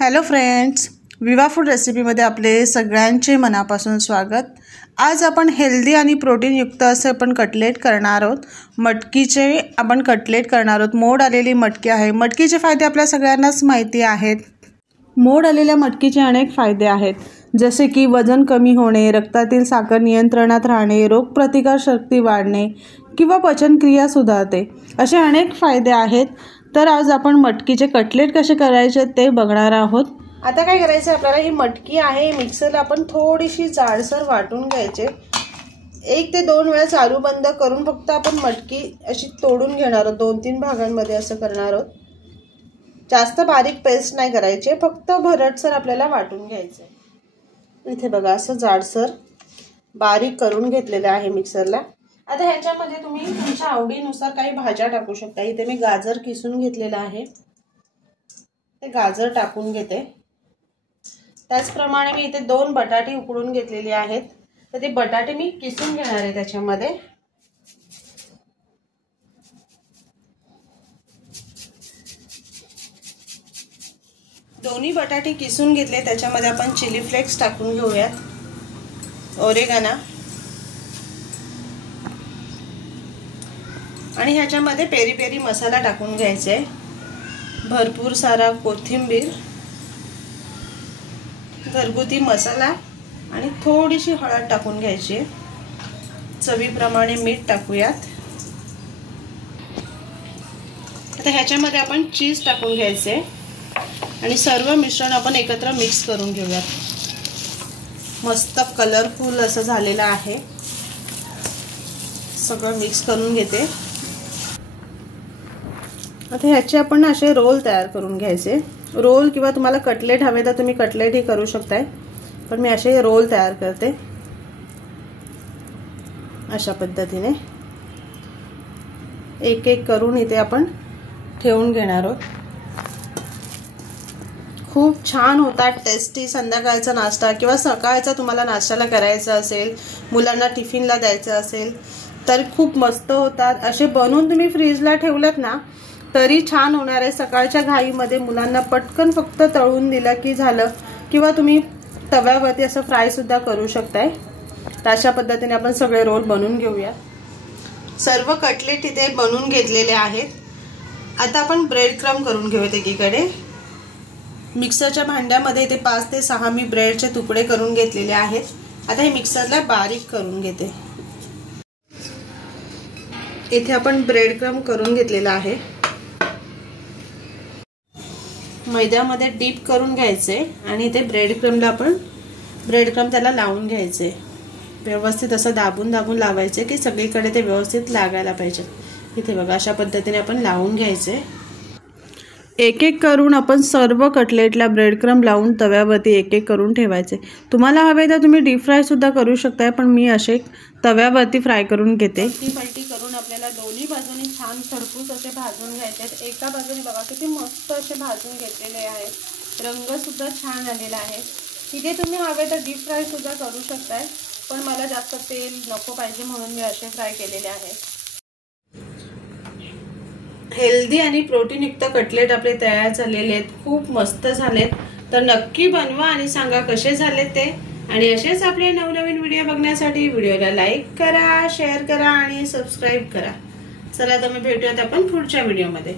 Hello friends, विवा food रेसिपीमध्ये आपले सगळ्यांचे मनापासून स्वागत। आज आपण हेल्दी आणि प्रोटीनयुक्त असे आपण कटलेट करणार आहोत। मटकीचे आपण कटलेट करणार आहोत। मोड आलेली मटकी आहे। मटकीचे फायदे आपल्या सगळ्यांनाच माहिती आहेत। मोड आलेल्या मटकीचे अनेक फायदे आहेत, जसे की वजन कमी होणे, रक्तातील साखर नियंत्रणात राहणे, रोगप्रतिकारशक्ती वाढणे किंवा पचनक्रिया सुधारते, असे अनेक फायदे आहेत। तर आज आपण मटकीचे कटलेट कसे करायचे ते बघणार आहोत। आता काय करायचं, आपल्याला ही मटकी आहे मिक्सरला आपण थोडीशी जाडसर वाटून घ्यायचे। 1 ते 2 वेळा चालू बंद करून फक्त आपण मटकी अशी तोडून घेणार आहोत। 2-3 भागांमध्ये असं करणार आहोत। जास्त बारीक पेस्ट नाही करायचे, फक्त भरडसर आपल्याला वाटून घ्यायचे। इथे बघा असं जाडसर बारीक करून घेतलेलं आहे मिक्सरला। आता ह्याच्यामध्ये तुम्ही तुमच्या आवडीनुसार काही भाज्या टाकू शकता। इथे मी गाजर किसून घेतलेलं आहे, ते गाजर टाकून घेते। त्याचप्रमाणे मी इथे 2 बटाटे उकडून घेतलेले आहेत, तर ते बटाटे मी किसून घेणार आहे त्याच्यामध्ये। दोन्ही बटाटे किसून घेतले, त्याच्यामध्ये आपण चिली फ्लेक्स टाकून घेऊयात, ओरेगानो, आणि ह्याच्यामध्ये पेरी पेरी मसाला टाकून घ्यायचा आहे, भरपूर सारा कोथिंबीर, घरगुती मसाला आणि थोडीशी हळद टाकून घ्यायची। चवीप्रमाणे मीठ टाकूयात। आता ह्याच्यामध्ये आपण चीज टाकून घ्यायचे आणि सर्व मिश्रण आपण एकत्र मिक्स करून घेऊयात। मस्त कलरफुल असं झालेलं आहे, सगळं मिक्स करून घेते। आता ह्याचे आपण असे रोल तयार करून घ्यायचे। रोल किंवा तुम्हाला कटलेट हवे तर तुम्ही कटलेट ही करू शकताय, पण मी असे रोल तयार करते। अशा पद्धतीने एक एक करून इथे आपण ठेवून घेणार आहोत। खूप छान होतात, टेस्टी। संध्याकाळचा नाश्ता किंवा सकाळचा तुम्हाला नाश्त्याला करायचा असेल, मुलांना टिफिनला द्यायचं असेल तर खूप मस्त होतात। असे बनवून तुम्ही फ्रीजला ठेवलेत ना तरी छान होणार आहे। सकाळच्या घाईमध्ये मुलांना पटकन फक्त तळून दिलं की झालं, किंवा तुम्ही तव्यावरती असं फ्राय सुद्धा करू शकताय। अशा पद्धतीने आपण सगळे रोल बनवून घेऊया। सर्व कटलेट इथे बनवून घेतलेले आहेत। आता आपण ब्रेड क्रम्ब करून घेऊयात। एकीकडे मिक्सरच्या भांड्यामध्ये इथे 5 ते 6 मी ब्रेडचे तुकडे करून घेतलेले आहेत। आता हे मिक्सरला बारीक करून घेते। इथे आपण ब्रेड क्रम्ब करून घेतलेला आहे, मैद्यामध्ये डीप करून घ्यायचे आणि इथे ब्रेड क्रम्बला आपण ब्रेड क्रम्ब त्याला लावून घ्यायचे। व्यवस्थित असं दाबून दाबून लावायचे की सगळीकडे ते व्यवस्थित लागायला पाहिजे। इथे बघा अशा पद्धतीने आपण लावून घ्यायचे। एक एक करून आपण सर्व कटलेटला ब्रेड क्रम्ब लावून तव्यावरती एक एक करून ठेवायचे। तुम्हाला हवे तर तुम्ही डीप फ्राय सुद्धा करू शकताय, पण मी असे तव्यावरती फ्राय करून घेते। पलटी करून आपल्याला दोन्ही बाजूनी छान खरपूस असे भाजून घ्यायचे। एका बाजूने बघा किती मस्त असे भाजून घेतलेले आहेत, रंग सुद्धा छान आलेला आहे। इथे तुम्ही हवे तर डीप फ्राय सुद्धा करू शकताय, पण मला जास्त तेल नको पाहिजे म्हणून मी असे फ्राय केलेले आहेत। हेल्दी आणि प्रोटीनयुक्त कटलेट आपले तयार झालेले आहेत, खूप मस्त झालेत। तर नक्की बनवा आणि सांगा कसे झाले ते। आणि असेच आपले नवनवीन व्हिडिओ बघण्यासाठी व्हिडिओला लाईक करा, शेअर करा आणि सबस्क्राईब करा। चला तर मग भेटूयात आपण पुढच्या व्हिडिओमध्ये।